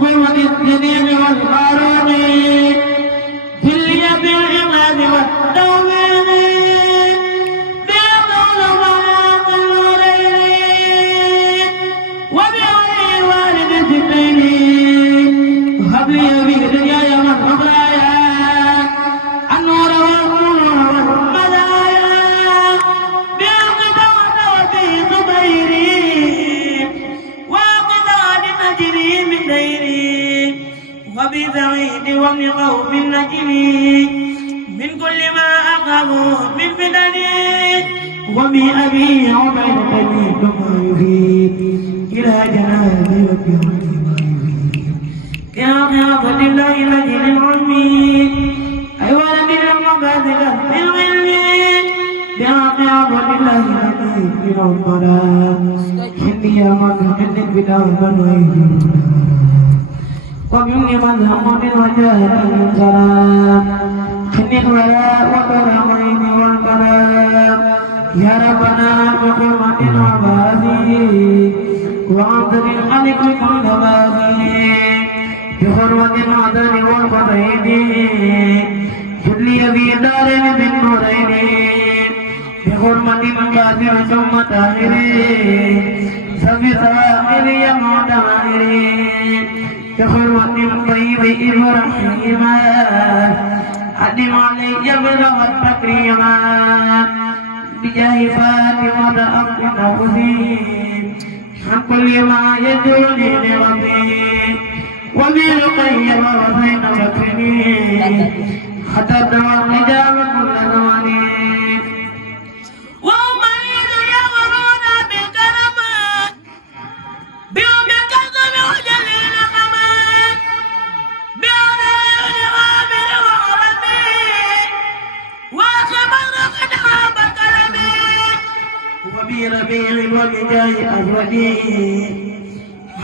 بقوة السنين والقارون جلي بالعماد والتوبين بيض الظلام النورين وبغير والد جبريل وهب لي برجايا والخبرايا النور والنور والمدايا بأقدار وفي صبيري وأقدار نجري من ديري وبزعيد ومن خوف نجري من كل ما أخاف من فتني وبأبي عبيدة كما يفيد إلى جنابي وبرحمتي ما يفيد يا قياضة الله لجل العلمين أي ولد المبادئ بالعلم يا قياضة الله لجل العلماء حني يا من حنك بلا من ومن مذهب وجاهد الكلام حنك ولا وكرمين والكلام يا ربنا بحرمة العبادي وعذر الخلق كل بادي بحرمة العذر والقضيد جلي في دار بالنورين بحرمة القادر ثم طاهرين سبي سواهر يا معتمرين بحرمة الطيب إبراهيم أدم علي بلغ التكريما بجاه فاطمة أخت نفسي عن كل ما يجوني لربي وبرقي وزين وكرمي حتى الدوام نجاب كل زماني وأميد يغرون بكرمك بيومك وجليل قمك بعدين غابر وغرمي وخبر قدام كرمي وبربيع وبجاه أزودي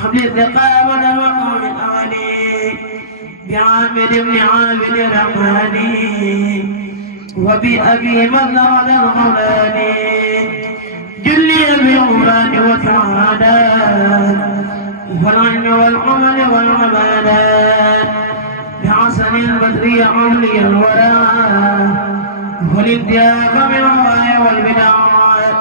حمل الثقافة وقول الأولي بعامر بن عابد الرحماني وبأبي مظهر الغولاني جلي بالغفران والسعادات والعلم والعمل والعبادات بحسن البدر علي الورى والانتهاء من الهوايا والبدعات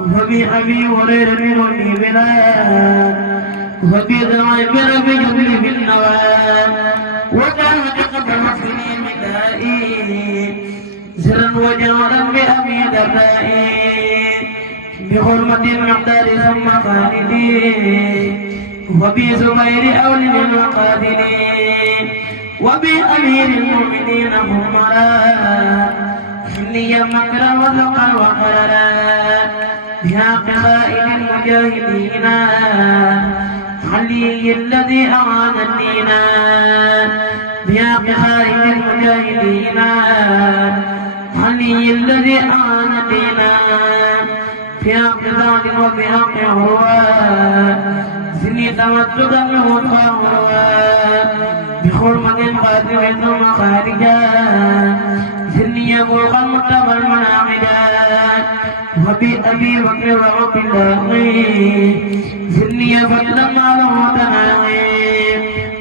وبأبي هريرة من البلاد وبذراع برب جبل في النواه وكان قبل سنين مدائي سرا وجهرا بأبي دردائي بحرمة المقدار ثم خالدي وبزبير أولي القادرين وبأمير المؤمنين همرا حليا مكرا وثقا وقررا بحق خائن المجاهدين علي الذي أعان الدين بحق خائن المجاهدين علي الذي أعان الدين في حق ذات وفي حق عروة سني تمددا له القهوة بحرمة قادر ثم خارجا سني يبوغ المتقى المناعدا وبأبي بكر وعبد الله سني فضلا ما له تناعي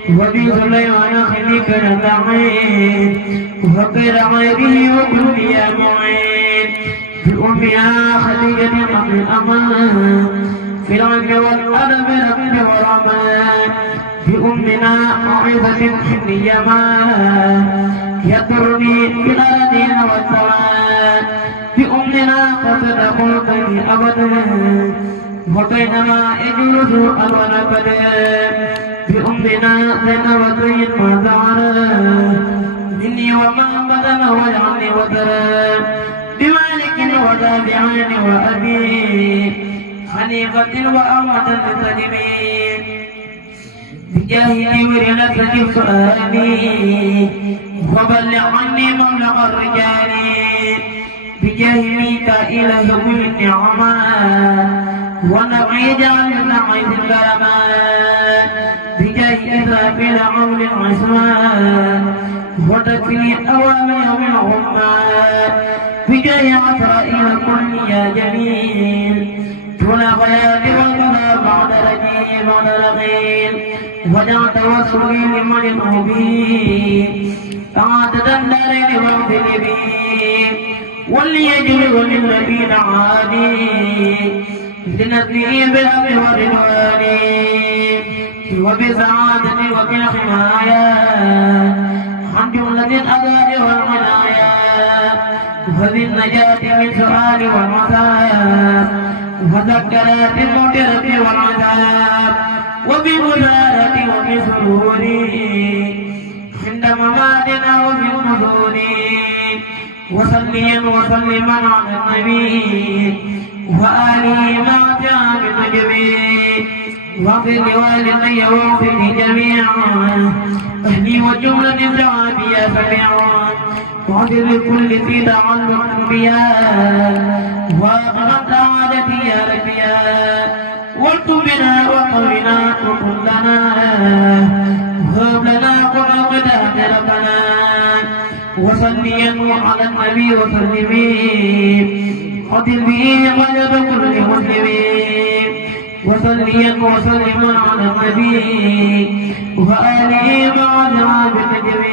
وبسليمان خليك نبعين وفقر عيبه وكل يا معين بأمها خديجة قبل الأمان في العلم والأدب رب ورمان بأمنا موعظة حنية ما يضرني في الأرضين والسماء بأمنا قصد خلقني أبدا وبينما يجوز أول أبدا بأمنا زينب ما زعرا مني وما بدل وجعلني وترا بمالك وتابعين وأبي خليفة وأمة لتجبين بجاهي ورلة تجب سؤالي وبلغ عني مبلغ الرجال بجاه ميكائيل يوم النعمة ونبعي جعل نعيد الكرمان بجاه إسرافيل عون العصمان وتكفني أوامر يوم الغمان بجاه عسرائيل كل يا جميل دون بيان والقضاء بعد رجيل بعد رغيل وجع توسلي لمن المبين سعادة الدارين واغفر لي وليجلب للذين عادي لنبني بالأمر والرضوان وبسعادة وبالحماية عن جملة الأذى والعناية وبالنجاة من سؤال والمساء وذكرات الموت والعذاب وبمزارة وبسرور عند مماتنا وفي النزول وصليا وسلما على النبي وآله مع جاب النجبي واغفر لوالدي واغفر لجميعا أهلي وجملة ثوابي يا سميع واغفر لكل ذي تعلق بيا واقم سعادتي يا ربي والطف بنا وقونا وكن لنا وهب لنا قرقدا ربنا وصليا على النبي وسلم قتل به قلب كل مسلم وصليا وسلما على النبي وآله مع جواب النجم